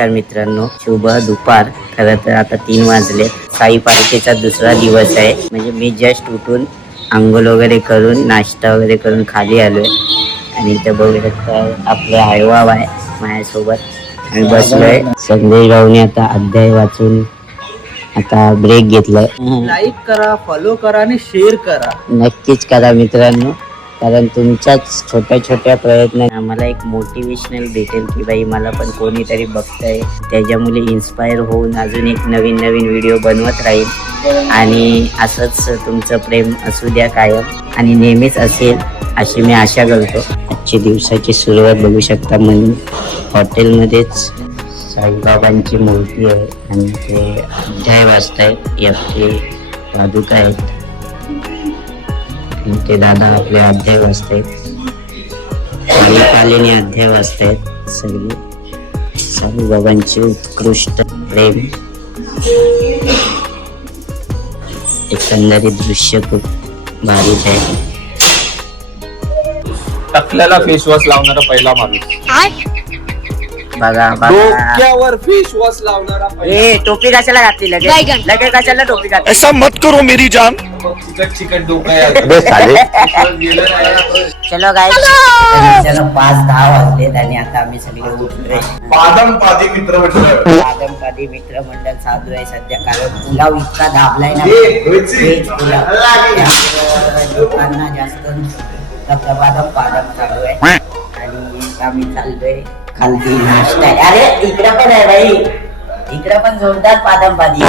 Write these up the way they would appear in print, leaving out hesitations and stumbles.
नमस्कार मित्रांनो, शुभ दुपार. खरं तर आता 3 वाजले. साई पालखीचा दुसरा दिवस आहे. म्हणजे मी जस्ट उठून आंघोळ वगैरे करून नाश्ता वगैरे करून खाली आलोय आणि इथं बघू शकता आपलं आयवाव आहे माझ्यासोबत आणि बसलोय. संदेश भाऊने आता अध्याय वाचून आता ब्रेक घेतलाय. लाईक करा, फॉलो करा आणि शेअर करा. नक्कीच करा मित्रांनो, कारण तुमच्याच छोट्या छोट्या प्रयत्नाने आम्हाला एक मोटिवेशनल भेटेल की बाई मला पण कोणीतरी बघतंय, त्याच्यामुळे इन्स्पायर होऊन अजून एक नवीन नवीन व्हिडिओ बनवत राहील. आणि असंच तुमचं प्रेम असू द्या कायम आणि नेहमीच असेल अशी मी आशा करतो. आजची दिवसाची सुरुवात बघू शकता म्हणून हॉटेलमध्येच साईबाबांची मूर्ती आहे आणि ते अध्याय वाचतायत. याचे पादुका आहेत. ते दादा आपले अध्याय वाचतायत. कालीने अध्याय वाचतायत. सगळे साईबाबांचे उत्कृष्ट प्रेम. एकंदरीत दृश्य खूप भारीच आहे. टकल्याला फेस वॉश लावणारा पहिला माणूस. बघा डोक्यावर फेस वॉश लावणारा ए टोपी कशाला घातली लगेच लगेच कशाला टोपी घातली. ऐसा मत करो मेरी जान. चिकट डोका आहे. चलो गाइस, चलो 5-10 वाजलेत आणि आता आम्ही सगळे उठलोय. बादमपादी मित्रमंडळ. बादमपादी मित्रमंडळ चालू आहे सध्या, कारण पुलाव इतका दाबलाय ना. व्हेज पुलाव त्यामुळे लोकांना जास्त बादम चालू आहे आणि आम्ही चाललोय खालती नाश्ता आहे. अरे इकडं पण आहे बाई, इकडं पण जोरदार बादमपादी.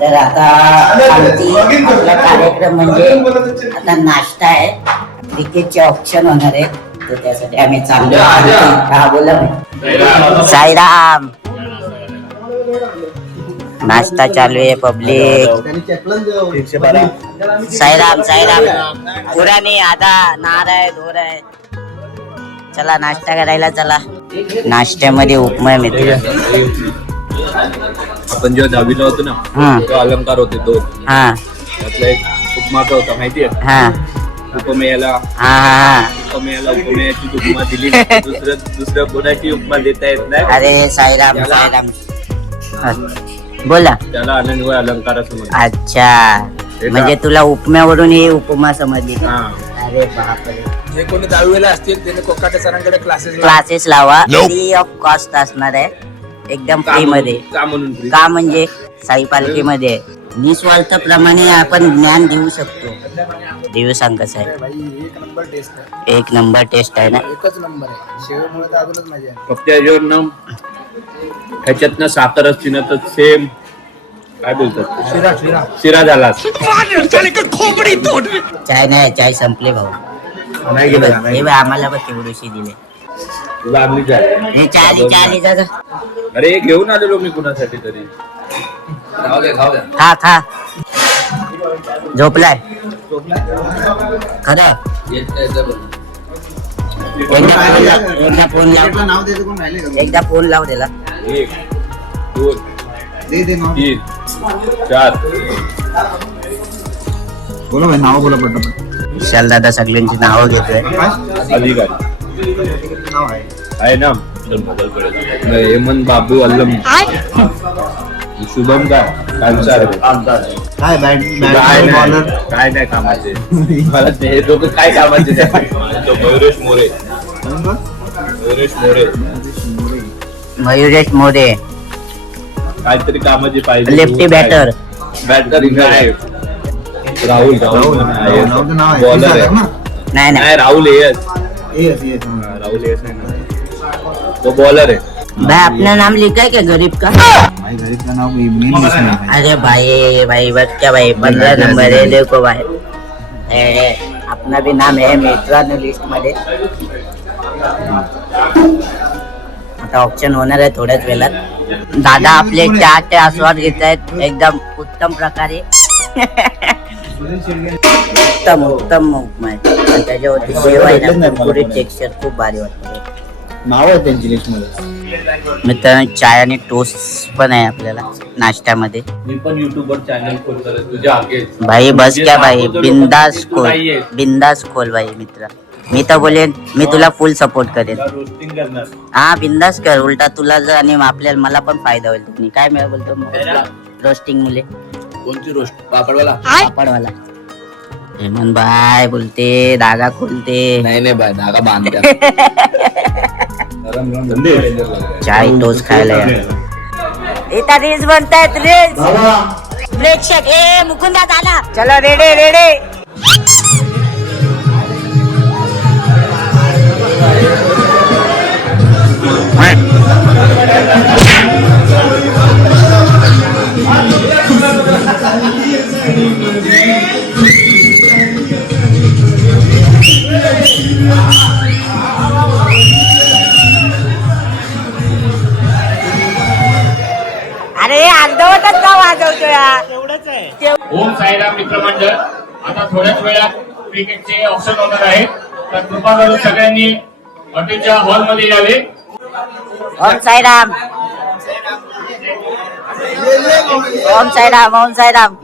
तर आता आपला कार्यक्रम म्हणजे आता नाश्ता आहे. क्रिकेटचे ऑप्शन होणार आहे, तर त्यासाठी आम्ही चाललो. हा बोला साईराम. नाश्ता चालू आहे पब्लिक. साईराम साईराम. पुराणी आता नार आहे धोर आहे. चला नाश्ता करायला चला. नाश्त्यामध्ये उपमा आहे मित्र. आपण जेव्हा 10वीला होतो ना, तेव्हा अलंकार होते 2. हा त्यातला एक उपमाचा होता माहितीये. हा उपमेयाला उपमेयाची उपमा दिली. दुसऱ्या कोणाची उपमा देता येत नाही. अरे साईराम साईराम. बोला. त्याला अनन्वय अलंकार असं म्हणतात. अच्छा, म्हणजे तुला उपम्यावरून ही उपमा समजली. अरे बापरे. जे कोणी 10वीला असतील त्यांनी कोकाटे सरांकडे क्लासेस लावा. फ्री ऑफ कॉस्ट असणार आहे, एकदम फ्री मध्ये. का म्हणजे साई पालखीमध्ये निस्वार्थ प्रमाणे आपण ज्ञान देऊ शकतो. देऊ सांग कसं आहे. एक नंबर टेस्ट आहे ना. एकच नंबर आहे. शेवमुळे तर अजूनच मजा आहे. फक्त याच्यावर ना ह्याच्यातनं साखर असती ना तर सेम काय बोलतात शिरा झाला. चाय नाही, चाय संपले भाऊ. हे बघ आम्हाला बघ केवढीशी दिले. तुला आणली काय? चाली. अरे घेऊन आलेलो मी कुणासाठी तरी. खा खा. झोपलाय खरं. एकदा फोन लाव त्याला. 1 2 3 4. बोला भाई, नाव बोला पटपट. विशाल दादा सगळ्यांची नावं घेतोय. अधिकारी आहे ना. हेमंत बाबू अल्लम. शुभम काय काय नाही कामाचे. मला ते दोघं काय कामाचे. मयुरेश मोरे. मयुरेश मोरे काहीतरी कामाची पाहिजे. लेफ्टी बॅटर आहे. राहुल बॉलर आहे. नाही नाही राहुल एस. राहुल एस आहे ना, तो बॉलर है. भाई अपना नाम लिखा है क्या गरीब का? भाई गरीब का नाम मेन लिस्ट में है. अरे भाई भाई बस क्या भाई 15 नंबर है. देखो भाई अपना भी नाम है मित्रांनो लिस्ट मध्ये. आता ऑप्शन होणार आहे थोड्याच वेळात. दादा आपले चहाचे आस्वाद घेत आहेत एकदम उत्तम प्रकारे. उत्तम उत्तम उपमा आहे. त्याच्यावरती शेव आहे ना, कुरकुरीत टेक्स्चर खूप भारी वाटतं. नाव आहे त्यांची लिस्ट मध्ये. मित्रांनो चाय आणि टोस्ट पण आहे आपल्याला नाश्त्यामध्ये. मी पण युट्यूबवर चॅनल खोलतो तुझ्या आगे. भाई बस क्या भाई, बिंदास खोल भाई मित्र. मी तर बोलेन मी तुला फुल सपोर्ट करेन. रोस्टिंग करणार. हा बिंदास कर. उलटा तुला जर आणि आपल्याला मला पण फायदा होईल. तुम्ही काय मिळेल बोलतो रोस्टिंग मुले कोणती रोस्ट? पापडवाला? पापडवाला. हेमंत बाय बोलते धागा खोलते. नाही बाय, धागा बांधते. चाय टोस्ट खायला या. इथं रील्स बनतायत रील्स. ब्रेक शेक ए मुकुंदा झाला. चलो रेडे रेडे. अरे अर्धवटच का वाजवतो या. ओम साईराम मित्रमंडळ, आता थोड्याच वेळात क्रिकेटचे ऑप्शन होणार आहे. तर कृपा करून सगळ्यांनी हॉटेलच्या हॉलमध्ये यावे. ओम साईराम. ओम साईराम. ओम साईराम.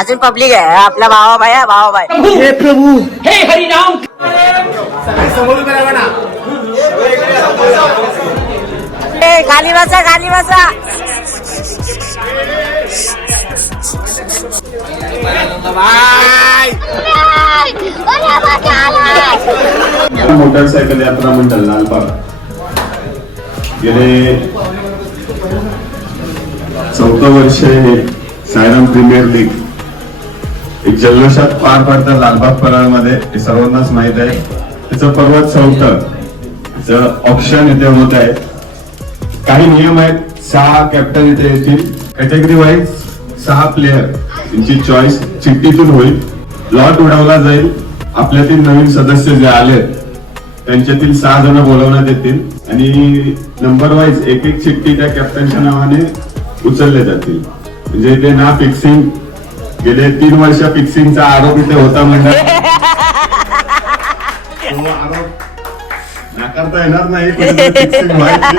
अजून पब्लिक आहे. आपला भावाबाई आहे. भावाबाई. हे प्रभू. हे हरिनाम. खाली बसा. खाली बसा. मोटरसायकल यात्रा मंडळ लालबाग गेले 14 वर्ष हे सायराम प्रीमियर लीग एक जल्लोषात पार पडतं लालबाग पराळमध्ये. हे सर्वांनाच माहित आहे. त्याचं पर्व 4 ऑप्शन इथे होत आहे. काही नियम आहेत. 6 कॅप्टन इथे येतील. कॅटेगरी वाईज 6 प्लेयर यांची चॉईस चिठ्ठीतून होईल. लॉट उडवला जाईल. आपल्यातील नवीन सदस्य जे आले त्यांच्यातील 6 जण बोलवण्यात येतील आणि नंबर वाईज एक एक चिठ्ठी त्या कॅप्टनच्या नावाने उचलले जातील. म्हणजे ते ना फिक्सिंग गेले 3 वर्ष फिक्सिंगचा आरोप इथे होता म्हणजे आरोप नाकारता येणार नाही. फिक्सिंग व्हायची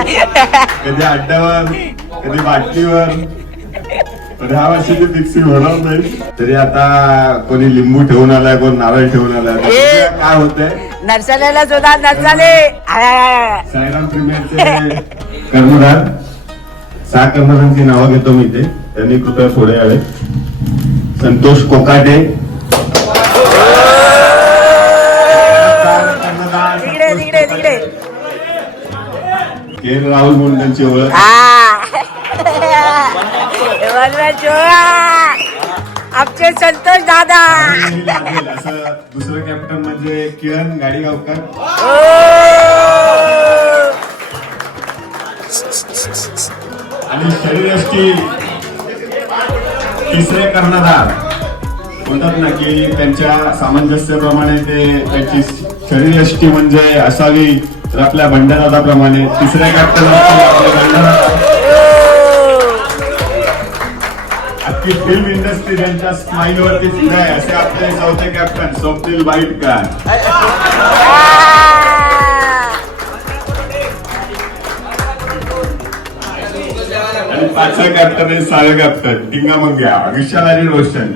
कधी अड्ड्यावर कधी बाटलीवर. पण ह्या वर्षीची फिक्सिंग होणार नाही. तरी आता कोणी लिंबू ठेवून आलाय, कोण नारळ ठेवून आलाय. काय होतंय नरसाल्याला सुद्धा नरसाले. सायराम प्रीमियरचे कर्णधार 6 कर्णधारांची नावं घेतो मी इथे. त्यांनी कृपया पुढे यावे. संतोष कोकाटे, के राहुल म्हणून त्यांची ओळख. आमचे संतोष दादा. असं दुसरं कॅप्टन म्हणजे किरण गाडीगावकर. आणि शरीरयष्टी तिसरे कर्णधार म्हणतात ना की त्यांच्या सामंजस्याप्रमाणे ते त्यांची शरीरयष्टी म्हणजे असावी. तर आपल्या भंडारदादाप्रमाणे तिसऱ्या कॅप्टन आपल्या भंडारदादा. अख्खी फिल्म इंडस्ट्री त्यांच्या स्माईल वरती सुद्धा आहे. असे आपले 4थे कॅप्टन स्वप्नील वाईटकर. आणि 5वा कॅप्टन आहे 6वे कॅप्टन टिंगा मंग्या विशाल आणि रोशन.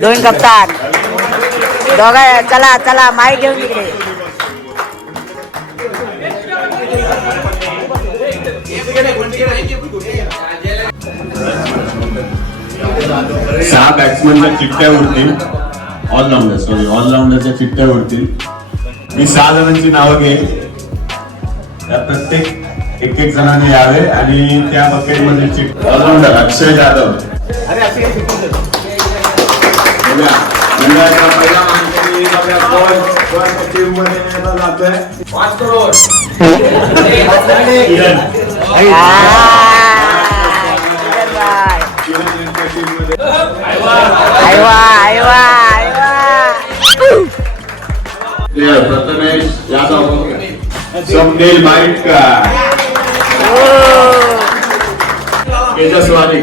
2 कप्तान दोघा. चला चला माईक घेऊन तिकडे. सहा बॅट्समनच्या चिठ्ठ्या उरतील. ऑलराऊंडरच्या चिठ्ठ्या उरतील. मी 6 जणांची नावं घेईन. त्या प्रत्येक एक जणांनी यावे आणि त्या बकेटमध्ये चिठ्ठी. ऑलराऊंडर अक्षय जाधव. पहिला माणसाने टीममध्ये जातोय 5 करोड. प्रथमेश यादव, स्वप्नील वाईटकर, तेजस्वानी.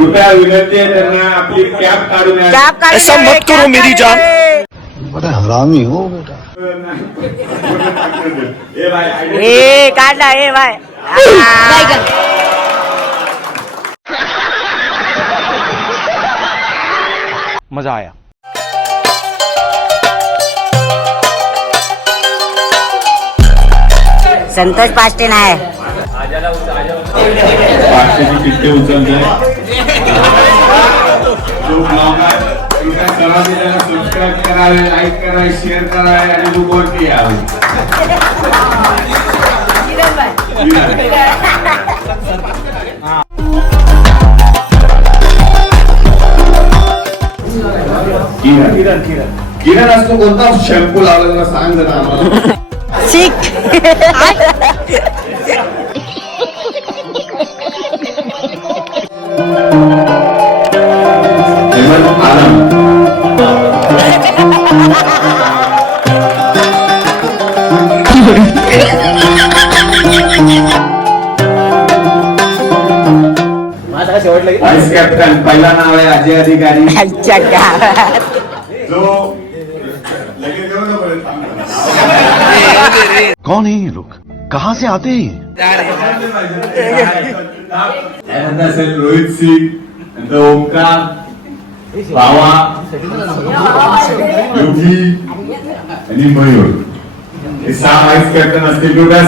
कृपया विनंती आहे त्यांना आपली कॅप काढून या. कॅप काढून ऐसा घे, मत करो कॅप मेरी काढून जान. घे. ए भाई आयडी- ए काढला ए बाय मजा आया. संतोष पाष्टे नाही पाचशेची चिठ्ठी उचलतोय. जो ब्लॉग आहे, कृपया सर्वांनी त्याला सबस्क्राईब करावे, लाईक करावे, शेअर करावे आणि ग्रुपवरती यावे. किरण असतो कोणता शॅम्पू लावला जरा सांग जरा आम्हाला. शिक हेमंत आनंद. व्हाईस कॅप्टन पहिला नाव आहे अजय अधिकारी. आमच्या गावात जो लगेच देऊ नको रे. कौन है ये लोग, कहाँ से आते हैं? त्यानंतर असेल रोहित सिंग, नंतर ओमकार, बावा, योगी आणि मयूर. हे 6 व्हाईस कॅप्टन असतील. टोटल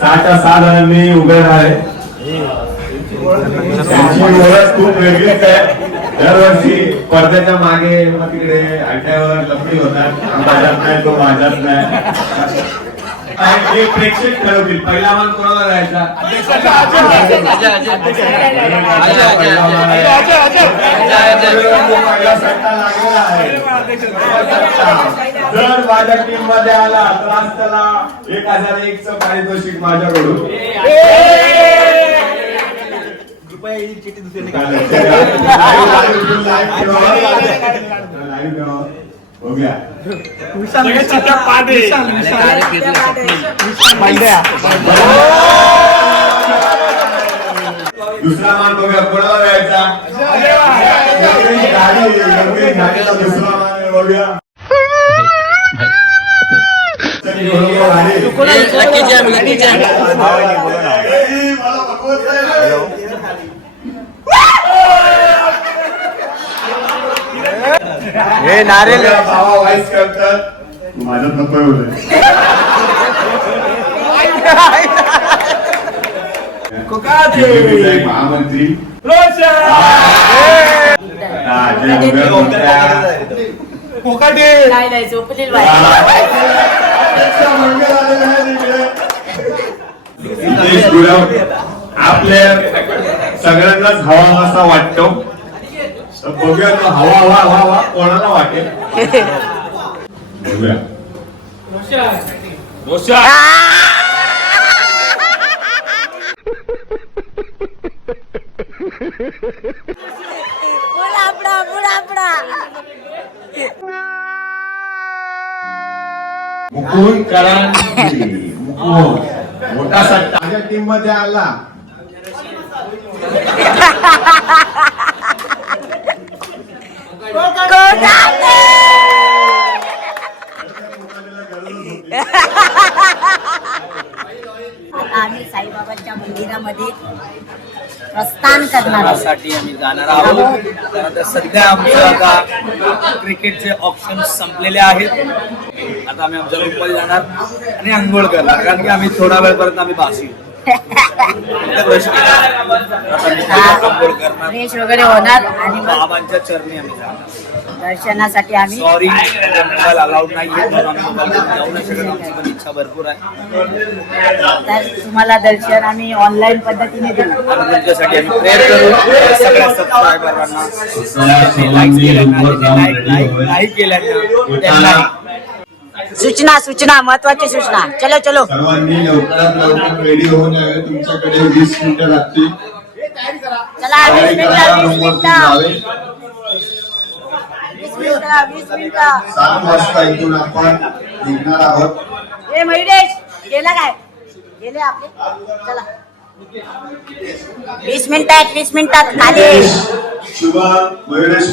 6 जणांनी उभे राहिले. त्यांची ओळख खूप वेगळीच आहे. दरवर्षी पडद्याच्या मागे मग तिकडे अड्ड्यावर लफडी होतात. माझ्यात नाही, तो माझ्यात नाही. हे प्रेक्षक ठरवतील पहिला मान कोणाला जायचा. पहिला सट्टा लागलेला आहे. जर माझ्या टीम मध्ये आला तर आज त्याला 1001चं पारितोषिक माझ्याकडून. हो गया. दुसरा मान बघूया कोणाला द्यायचा. गाडीला दुसरा मान बघूया. हे नारेल भावा व्हाईस कॅप्टन माझ्यात नको होते. महामंत्री नाही झोपलेलं बाई. आपल्या सगळ्यांनाच हवा असा वाटतो. तर बघूया तो हवा हवा हवा हवा कोणाला वाटेल. बघूया. बुडापडा बुडापडा मुकुंद करांची. मुकुंद मोठा सट्टा माझ्या टीम मध्ये आला. आम्ही साईबाबांच्या मंदिरामध्ये प्रस्थान करणार आहोत. साठी आम्ही जाणार आहोत. तर सध्या आमचं आता क्रिकेटचे ऑप्शन संपलेले आहेत. आता आम्ही आमच्या रूममध्ये जाणार आणि आंघोळ करणार, कारण की आम्ही थोडा वेळपर्यंत आम्ही बासी ब्रश केला. आता मी आंघोळ करणार, फ्रेश वगैरे होणार आणि मग बाबांच्या चरणी आम्ही जाणार. दर्शनासाठी आम्ही सॉरी मोबाईल अलाउड नाही आहे, म्हणून आम्ही मोबाईल घेऊन जाऊ नाही शकत. आमची पण इच्छा भरपूर आहे. तर तुम्हाला दर्शन आम्ही ऑनलाईन पद्धतीने देऊ. आणि तुमच्यासाठी आम्ही प्रेयर करू. सगळ्या सबस्क्रायबरांना नाही केल्यानं त्यांना सूचना सूचना महत्वाची सूचना. चलो चलो सर्वांनी लवकरात लवकर रेडी होऊन यावे. तुमच्याकडे 20 मिनिटं लागतील. चला 20 मिनिटं 20 मिनिटं 20 मिनिटं 7 वाजता इथून आपण निघणार आहोत. ए मयुरेश गेला काय गेले आपले. चला 20 मिनिटात खाली शुभम मयुरेश